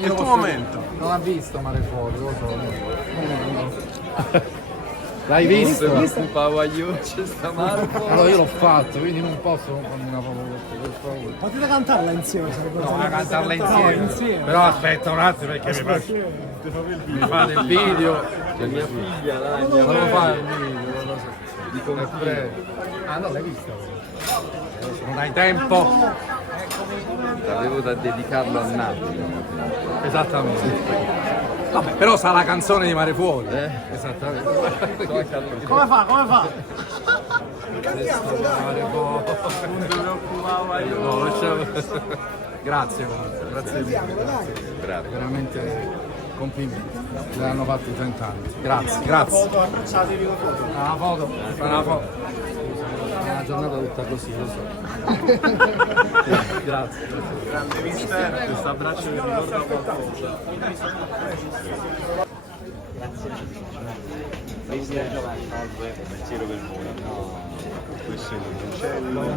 Il tuo momento. Non ha visto Mare Fuori, lo so. L'hai visto? Un pavaglio c'è sta Marco. Allora io l'ho fatto, quindi non posso non farmi una foto con te, per favore. Potete cantarla insieme? No, a cantarla insieme. Però aspetta un attimo perché mi fate il video. C'è mia figlia là. Non lo fai il video, Di completo. Ah no, l'hai vista? Non hai tempo? Avevo da dedicarlo a Napoli. Esattamente. Vabbè, però sa la canzone di Mare Fuori. Esattamente. Come fa? Come fa? Mare Fuori. Non ti preoccupare io. No, lasciamo. Grazie, grazie mille. Bravo. Veramente complimenti. Ce l'hanno fatti 30 anni. Grazie, grazie. Foto abbracciatevi con foto. Una foto, una foto. È una giornata tutta così, lo so. Grazie. Grande mister, questo abbraccio mi ricorda qualcosa. Mister Giovanni, pensiero per voi. No, questo è un uccello.